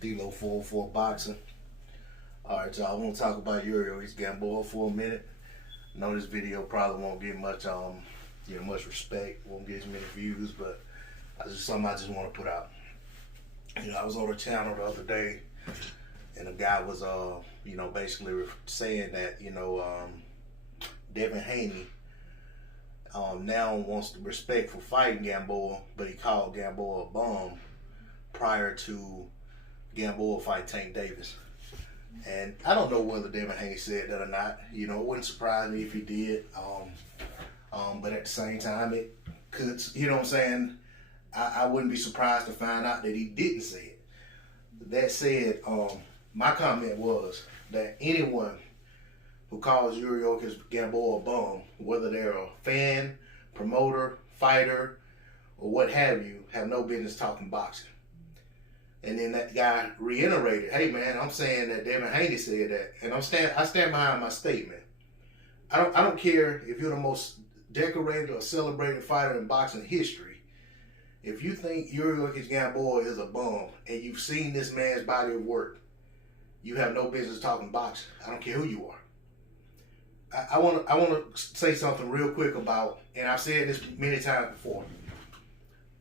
D-Lo 404 Boxing. Alright, y'all, I want to talk about Yuriorkis Gamboa for a minute. I know this video probably won't get much respect, won't get as many views, but it's just something I just want to put out. I was on a channel the other day, and a guy was, basically saying that, Devin Haney now wants the respect for fighting Gamboa, but he called Gamboa a bum prior to Gamboa fight Tank Davis. And I don't know whether Devin Haney said that or not. It wouldn't surprise me if he did. But at the same time, it could, what I'm saying? I wouldn't be surprised to find out that he didn't say it. That said, my comment was that anyone who calls Yuriorkis Gamboa a bum, whether they're a fan, promoter, fighter, or what have you, have no business talking boxing. And then that guy reiterated, "Hey man, I'm saying that Devin Haney said that, and I stand behind my statement. I don't care if you're the most decorated or celebrated fighter in boxing history. If you think Yuriorkis Gamboa is a bum and you've seen this man's body of work, you have no business talking boxing. I don't care who you are." I want to say something real quick about, and I've said this many times before.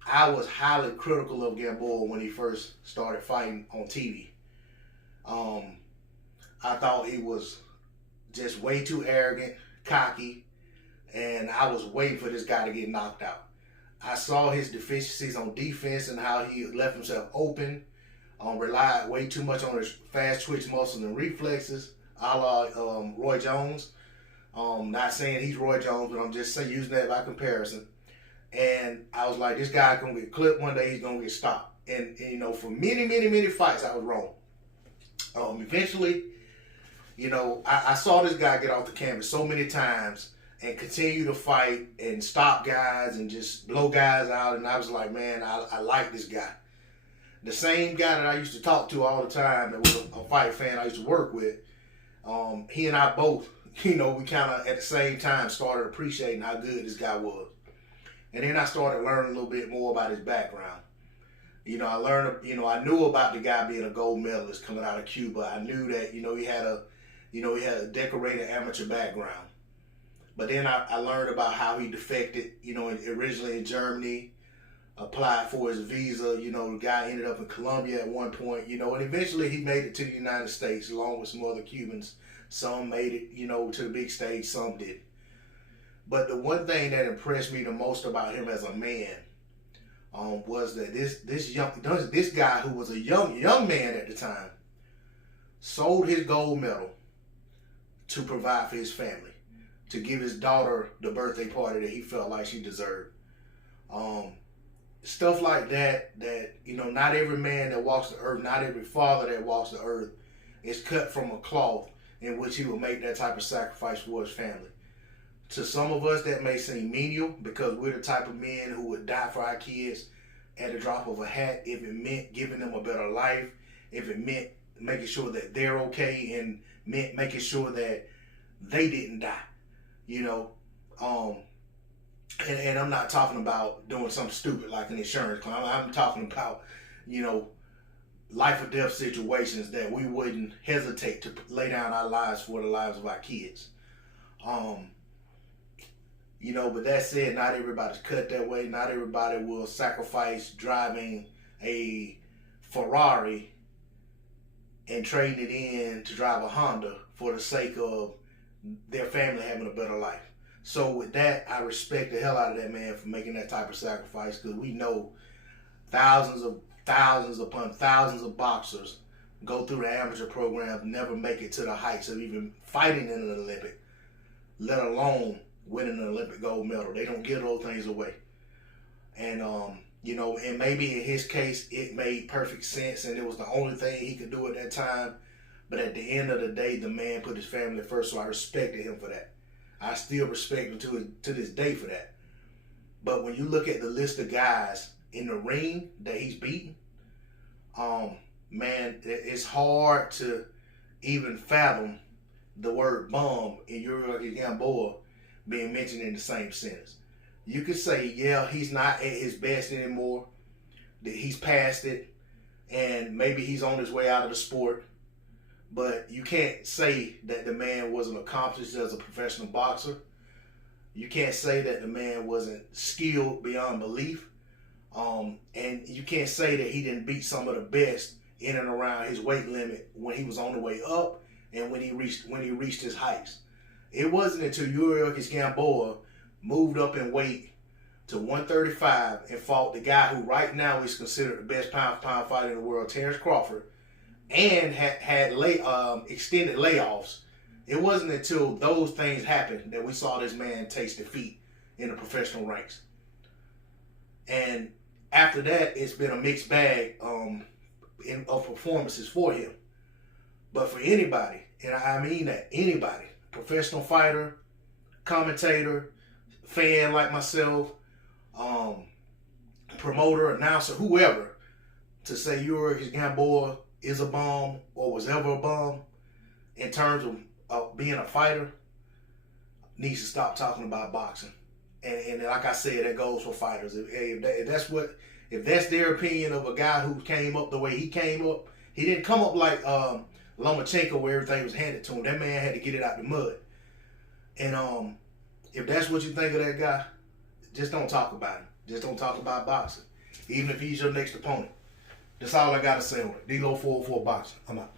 I was highly critical of Gamboa when he first started fighting on TV. I thought he was just way too arrogant, cocky, and I was waiting for this guy to get knocked out. I saw his deficiencies on defense and how he left himself open, relied way too much on his fast twitch muscles and reflexes, a la Roy Jones. Not saying he's Roy Jones, but I'm just using that by comparison. And I was like, this guy's going to get clipped one day, he's going to get stopped. And for many fights, I was wrong. Eventually, I saw this guy get off the canvas so many times and continue to fight and stop guys and just blow guys out. And I was like, man, I like this guy. The same guy that I used to talk to all the time that was a fight fan I used to work with, he and I both, we kind of at the same time started appreciating how good this guy was. And then I started learning a little bit more about his background. I knew about the guy being a gold medalist coming out of Cuba. I knew that, he had a decorated amateur background. But then I learned about how he defected, originally in Germany, applied for his visa. The guy ended up in Colombia at one point, and eventually he made it to the United States along with some other Cubans. Some made it, to the big stage, some didn't. But the one thing that impressed me the most about him as a man was that this guy who was a young man at the time sold his gold medal to provide for his family, to give his daughter the birthday party that he felt like she deserved. Stuff like that not every man that walks the earth, not every father that walks the earth is cut from a cloth in which he will make that type of sacrifice for his family. To some of us, that may seem menial because we're the type of men who would die for our kids at the drop of a hat if it meant giving them a better life, if it meant making sure that they're okay, and meant making sure that they didn't die. And I'm not talking about doing something stupid like an insurance claim. I'm talking about, life or death situations that we wouldn't hesitate to lay down our lives for the lives of our kids. But that said, not everybody's cut that way. Not everybody will sacrifice driving a Ferrari and trading it in to drive a Honda for the sake of their family having a better life. So with that, I respect the hell out of that man for making that type of sacrifice, because we know thousands upon thousands of boxers go through the amateur program, never make it to the heights of even fighting in an Olympic, let alone winning an Olympic gold medal. They don't give those things away. And, and maybe in his case, it made perfect sense and it was the only thing he could do at that time. But at the end of the day, the man put his family first, so I respected him for that. I still respect him to this day for that. But when you look at the list of guys in the ring that he's beaten, man, it's hard to even fathom the word bum in Yuriorkis Gamboa being mentioned in the same sentence. You could say, yeah, he's not at his best anymore, that he's past it, and maybe he's on his way out of the sport. But you can't say that the man wasn't accomplished as a professional boxer. You can't say that the man wasn't skilled beyond belief. And you can't say that he didn't beat some of the best in and around his weight limit when he was on the way up and when he reached his heights. It wasn't until Yuriorkis Gamboa moved up in weight to 135 and fought the guy who right now is considered the best pound-for-pound fighter in the world, Terrence Crawford, and had extended layoffs. It wasn't until those things happened that we saw this man taste defeat in the professional ranks. And after that, it's been a mixed bag of performances for him. But for anybody, and I mean that, anybody, professional fighter, commentator, fan like myself, promoter, announcer, whoever, to say Yuriorkis Gamboa is a bum or was ever a bum in terms of being a fighter needs to stop talking about boxing. And like I said, that goes for fighters. If that's their opinion of a guy who came up the way he came up, he didn't come up like Lomachenko where everything was handed to him. That man had to get it out the mud. And if that's what you think of that guy, just don't talk about him. Just don't talk about boxing, even if he's your next opponent. That's all I got to say on it. D-Lo 404 Boxing. I'm out.